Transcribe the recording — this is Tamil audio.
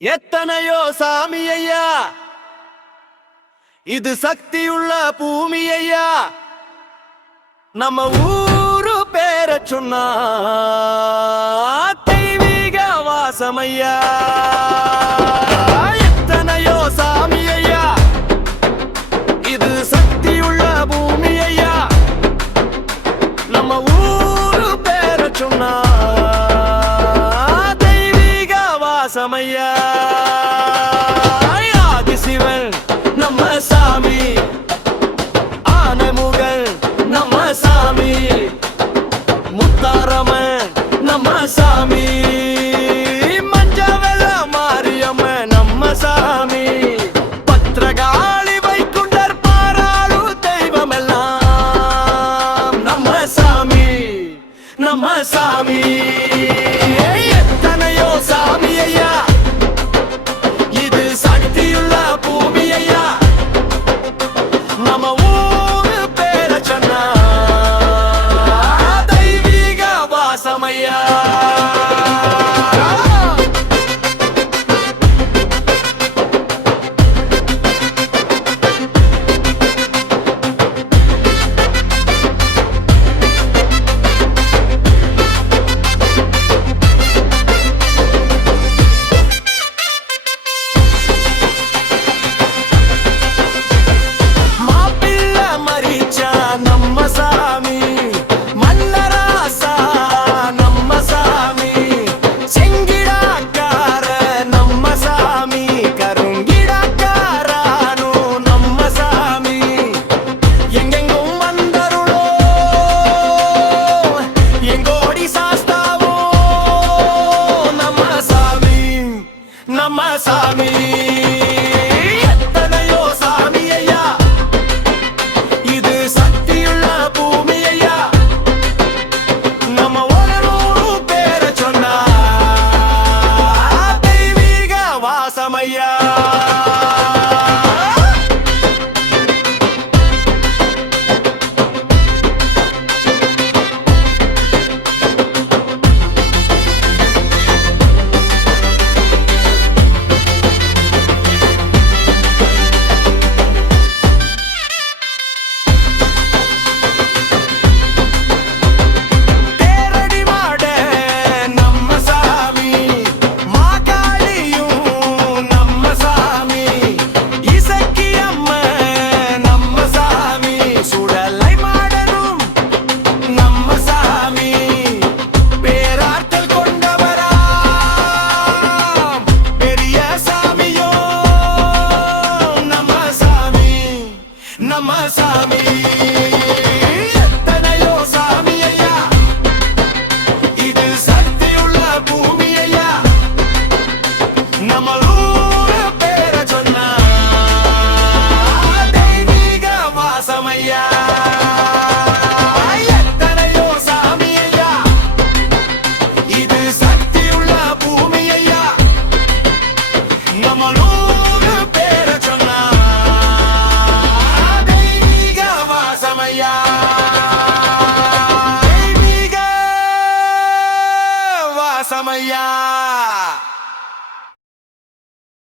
எத்தனையோ சாமி ஐயா, இது சக்தியுள்ள பூமி ஐயா. நம்ம ஊரு பேர சொன்னா தெய்வீக வாசமையா. எத்தனையோ சாமி ஐயா, இது சக்தியுள்ள பூமி ஐயா. நம்ம ஊரு பேர சொன்னா தெய்வீக வாசமையா. ஆதிசிவன் நம்ம சாமி, ஆனைமுகன் நம்ம சாமி, முத்தாரம்மன் நம்ம சாமி, மஞ்சவெல்ல மாரியம்மன் நம்ம சாமி, பத்ரகாளி வைகுண்டர் பாராளு தெய்வமெல்லாம் நம்ம சாமி, நம்ம சாமி. எத்தனையோ சாமி ஐயா, இது சக்தியுள்ள பூமி ஐயா. நம்ம ஊரு பேர சொன்னா தெய்வீக வாசமையா. நம்ம சாமி. எத்தனையோ சாமி ஐயா, இது சக்தியுள்ள பூமி ஐயா. நம்ம ஒரு பேர சொன்னா தெய்வீக வாசமையா.